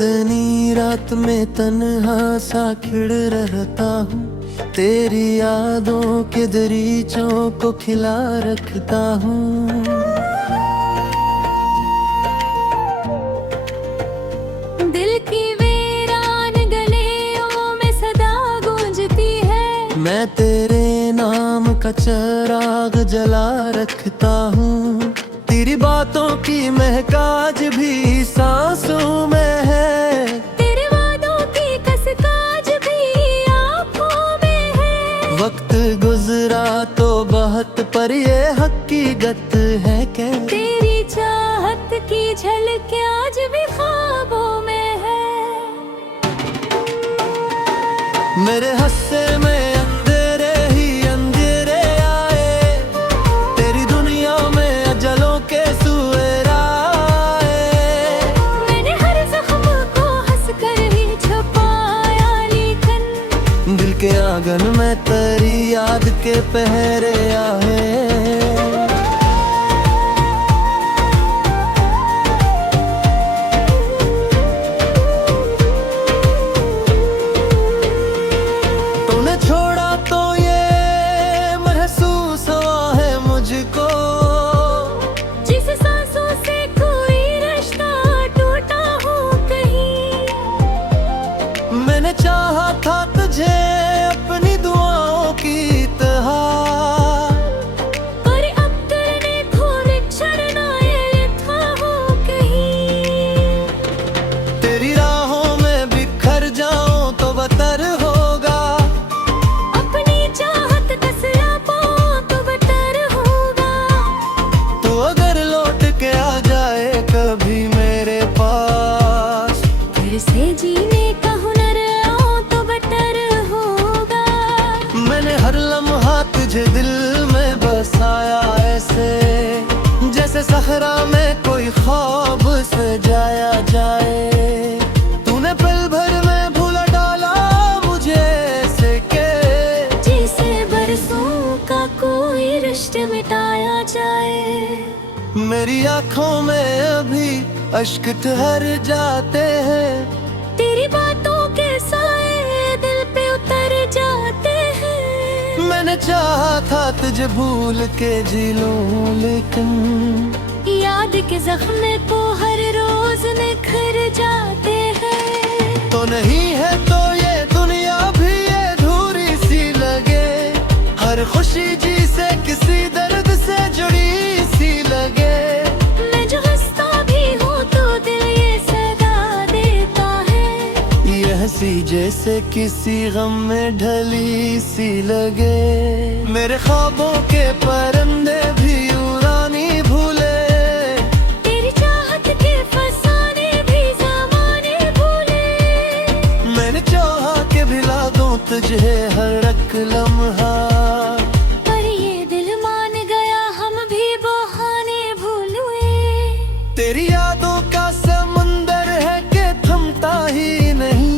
चांदनी रात में तन्हा सा खिड़ रहता हूँ, तेरी यादों के दरीचों को खिला रखता हूँ। दिल की वीरान गलियों में सदा गूंजती है, मैं तेरे नाम का चिराग जला रखता हूँ। तेरी बातों की महकाज भी सांसों में है, तेरे वादों की कसकाज भी आँखों में है। वक्त गुजरा तो बहुत पर ये हकीकत है कि तेरी चाहत की झलक आज भी ख्वाबों में है। मेरे हस्से में अंधेरे ही अंधेरे आए, तेरी दुनिया में अजलों के सुएरा आए। मैंने हर जख्म को हंसकर ही छुपाया, लेकिन दिल के आंगन में तेरी याद के पहरे आए। तूने छोड़ा तो ये महसूस हुआ है मुझको, जिस सांसों से कोई रिश्ता टूटा हो कहीं। मैंने चाहा था तुझे अपनी दुआओं की तरह, पर अब तेरे खोल छड़ना ये था हो कहीं। तेरी राहों में बिखर जाऊं तो बतर होगा, अपनी चाहत कसला पाऊं तो बेटर होगा। तो अगर लौट के आ जाए कभी मेरे पास, फिर से जीने का हुनर आऊं तो बेटर होगा। मैंने हर लम्हा तुझे दिल में बसाया ऐसे, जैसे सहरा में कोई ख्वाब सजाया जाए। तूने पल भर में भुला डाला मुझे ऐसे के, जैसे बरसों का कोई रिश्ते मिटाया जाए। मेरी आंखों में अभी अश्क ठहर जाते हैं, तेरी बातों के साए दिल पे उतर जाते हैं। मैंने चाहा था तुझे भूल के जी लूं, लेकिन याद के जख्म को हर रोज निखर जाते हैं। तो नहीं है तो ये दुनिया भी अधूरी सी लगे, हर खुशी जी से किसी दर्द से जुड़ी सी लगे। मैं जो हंसता भी हूँ तो दिल ये सदा देता है, ये हंसी जैसे किसी गम में ढली सी लगे। मेरे ख्वाबों के परंदे भी उड़ानी भूले, तेरी चाहत के फसाने भी ज़माने भूले। मैंने चाहा के भिला दूं तुझे हर एक लम्हा, पर ये दिल मान गया हम भी बहाने भूले। तेरी यादों का समंदर है कि थमता ही नहीं,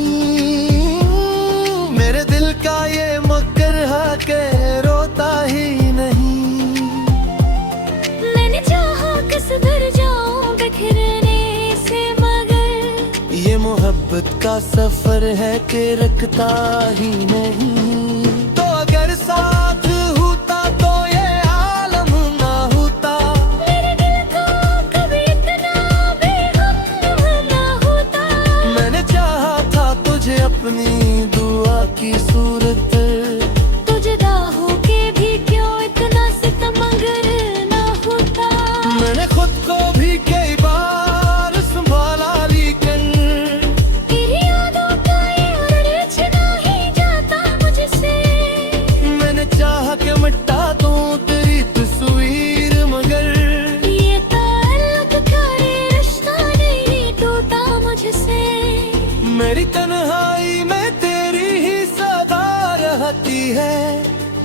मेरे दिल का ये मकर है कि रोता ही नहीं। मैंने चाहा कि सुधर जाऊं बिखरने से, मगर ये मोहब्बत का सफर है कि रखता ही नहीं। तो अगर साथ होता तो ये आलम ना होता, मेरे दिल को कभी इतना बेगम ना होता। मैंने चाहा था तुझे अपनी दुआ की सूरत, तुझे दाहों के भी क्यों इतना सितमगर ना होता। मैंने खुद को भी कई बार संभाला, लेकिन तेरी यादों का ये उलझना ही जाता मुझसे। मैंने चाहा कि मिटा दूं तेरी तस्वीर, मगर ये ताल्लुक का ये रिश्ता नहीं टूटा मुझसे। मेरी तन्हाई में तेरी ही सदा रहती है,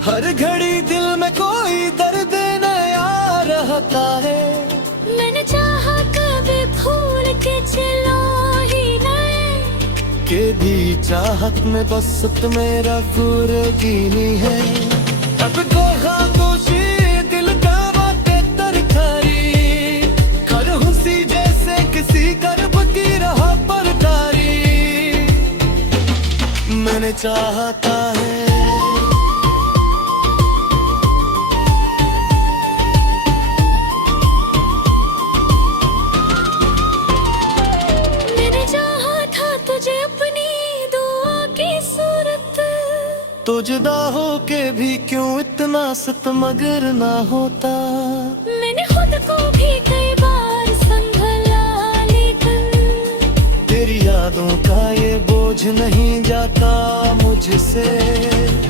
हर घड़ी दिल में कोई दर्द नया रहता है। मैंने चाहा कभी भूल के चलो ही नहीं, के भी चाहत में बस मेरा फुरगीनी है। अब तो खामोशी दिल का बातें तरकारी, कर हुसी जैसे किसी गर्भ की राह पर तारी। मैंने चाहता है। मैंने चाहा था तुझे अपनी दुआ की सूरत, तो जुदा हो के भी क्यों इतना सतमगर ना होता। मैंने खुद को भी कई बार संभला, लेकिन तेरी यादों का ये बोझ नहीं जाता मुझसे।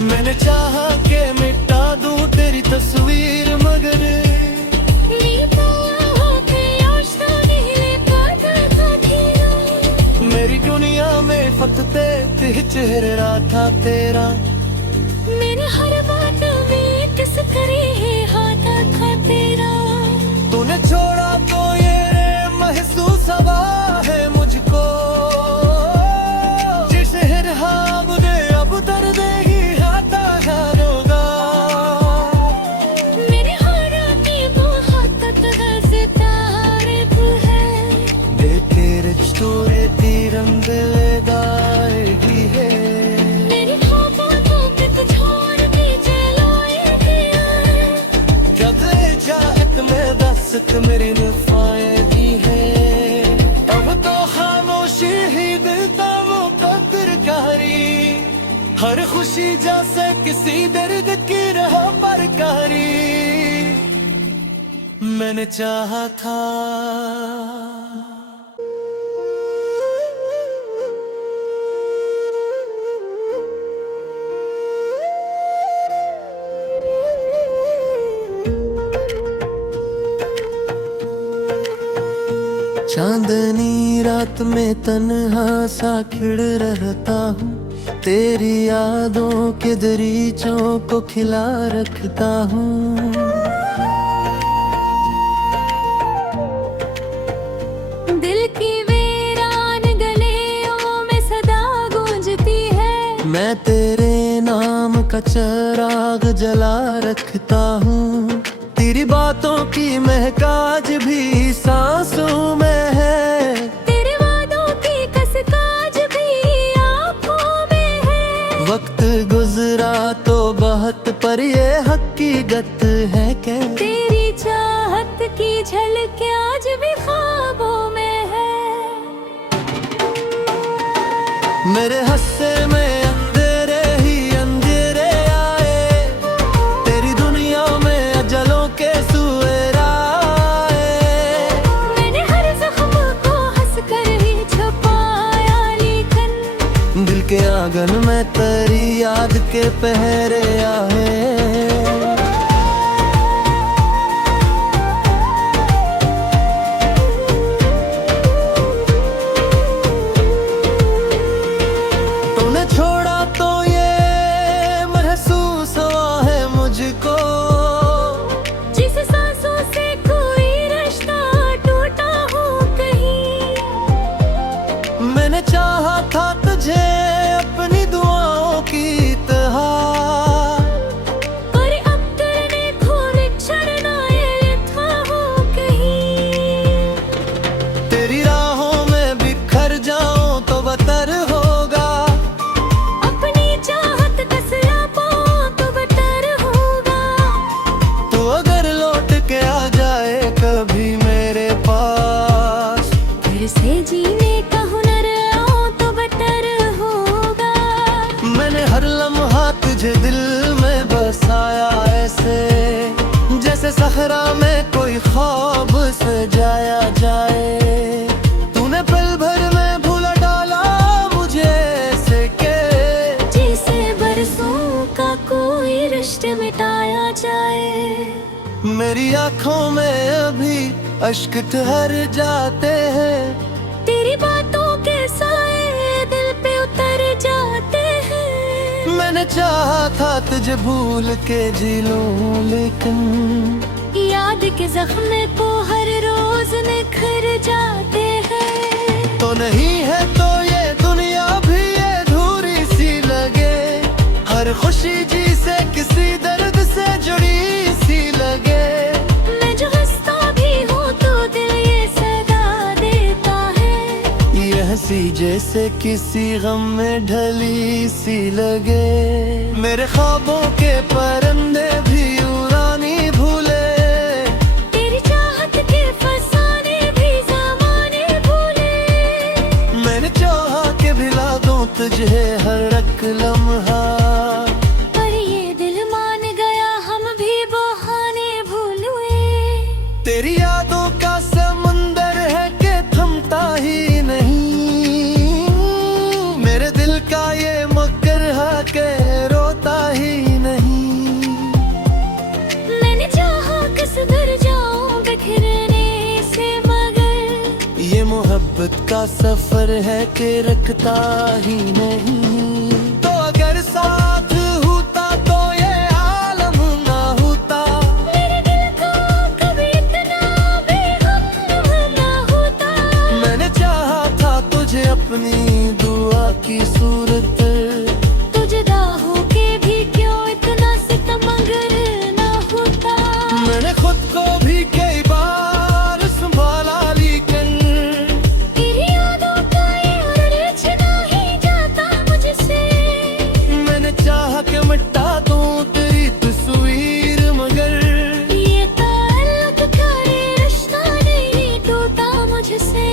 मैंने चाहा के मिटा दूं तेरी तस्वीर, मगर मेरी दुनिया में फकत चेहरा था तेरा। मेरी हर बात में किस करे है हाथ था तेरा। तूने छोड़ा तो ये महसूस हुआ है मुझको, जिस शहर मुझे अब दर्द ही आता होगा। मेरे हाथ की बहुत तारीफ है, देखे रिश्तों रंग लगाएगी है। मेरी ख्वाबों को तो छोड़ के चलाएगी है। जब ले जाए मैं दस्त मेरी नफाएगी है। अब तो खामोशी ही दिलता वो कदरकारी, हर खुशी जैसे किसी दर्द की राह पर कारी। मैंने चाहा था। चांदनी रात में तन्हा सा खिड़ रहता हूँ, तेरी यादों के दरीचों को खिला रखता हूँ। दिल की वीरान गलियों में सदा गूंजती है, मैं तेरे नाम का चिराग जला रखता हूँ। तेरी बातों की महकाज भी सांसों में है, तेरे वादों की कसकाज भी आँखों में है। वक्त गुजरा तो बहुत पर ये हकीकत है कि तेरी चाहत की झलक आज भी ख्वाबों में है। मेरे हस्से में अंधेरे ही अंधेरे आए, तेरी दुनिया में अजलों के सुएरा आए। मैंने हर जख्म को हंस कर ही छुपाया, लेकिन दिल के आंगन में तेरी याद के पहरे आए। तूने छोड़ा तो ये महसूस हुआ है मुझको, जिस सांसों से कोई रिश्ता टूटा हो कहीं। मैंने चाहा था तुझे अपनी दुआओं की तरह, पर अब तेरे खोल चढ़ना ये था हो कहीं। तेरी राहों में बिखर जाऊं तो बतर होगा, अपनी चाहत कसला पाऊं तो बेटर होगा। तो अगर लौट के आ जाए कभी मेरे पास, फिर से जीने का हुनर आऊं तो बेटर होगा। मैंने हर लम्हा तुझे दिल में बसाया ऐसे, जैसे सहरा में कोई ख्वाब सजाया जाए। तूने पल भर में भुला डाला मुझे ऐसे के, जैसे बरसों का कोई रिश्ते मिटाया जाए। मेरी आंखों में अभी अश्क ठहर जाते हैं, तेरी बातों के साए दिल पे उतर जाते हैं। मैंने चाहा था तुझे भूल के जी लूं, लेकिन याद के जख्म को हर रोज निखर जाते हैं। तो नहीं है तो ये दुनिया भी अधूरी सी लगे, हर खुशी जी से किसी दर्द से जुड़ी सी लगे। मैं जो हंसता भी हूँ तो दिल ये सदा देता है, ये हंसी जैसे किसी गम में ढली सी लगे। मेरे ख्वाबों के परिंदे भी उड़ानी भूले, तेरी चाहत के फसाने भी ज़माने भूले। मैंने चाहा के भिला दूं तुझे हर एक लम्हा, पर ये दिल मान गया हम भी बहाने भूल गए। तेरी यादों का समंदर है कि थमता ही नहीं, मेरे दिल का ये मकर है के रोता ही नहीं। मैंने चाहा कि सुधर जाऊं बिखरने से, मगर ये मोहब्बत का सफर है कि रखता ही नहीं। तो अगर साथ होता तो ये आलम ना होता, मेरे दिल को कभी इतना बेगम ना होता। मैंने चाहा था तुझे अपनी दुआ की सूरत, तुझे दाहो के भी क्यों इतना सितमगर ना होता। मैंने खुद को भी कई बार संभाला लेकिन तेरी यादों का ये उलझना ही जाता मुझसे। मैंने चाहा कि मिटा दूं तेरी तस्वीर, मगर ये ताल्लुक का ये रिश्ता नहीं टूटा मुझसे।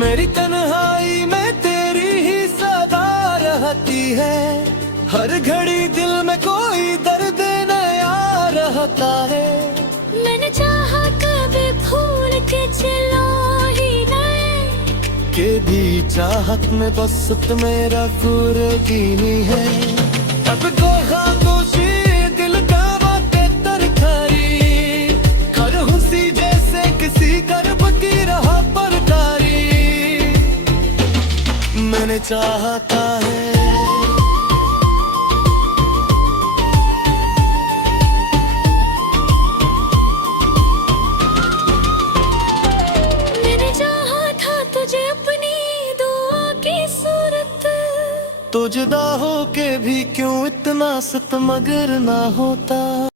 मेरी तन्हाई में तेरी ही सदा रहती है, हर घड़ी दिल में कोई दर्द नया रहता है। मैंने चाहा कभी भूल के चलो ही नहीं, के भी चाहत में बस मेरा कुर्बानी है। अब तो खामोशी दिल का वाक़े तरकारी, हर हुसी जैसे किसी कर्ब की राह पर कारी। मैंने चाहता है मैंने चाहा था तुझे अपनी दुआ की सूरत, तो जुदा हो के भी क्यों इतना सतमगर ना होता।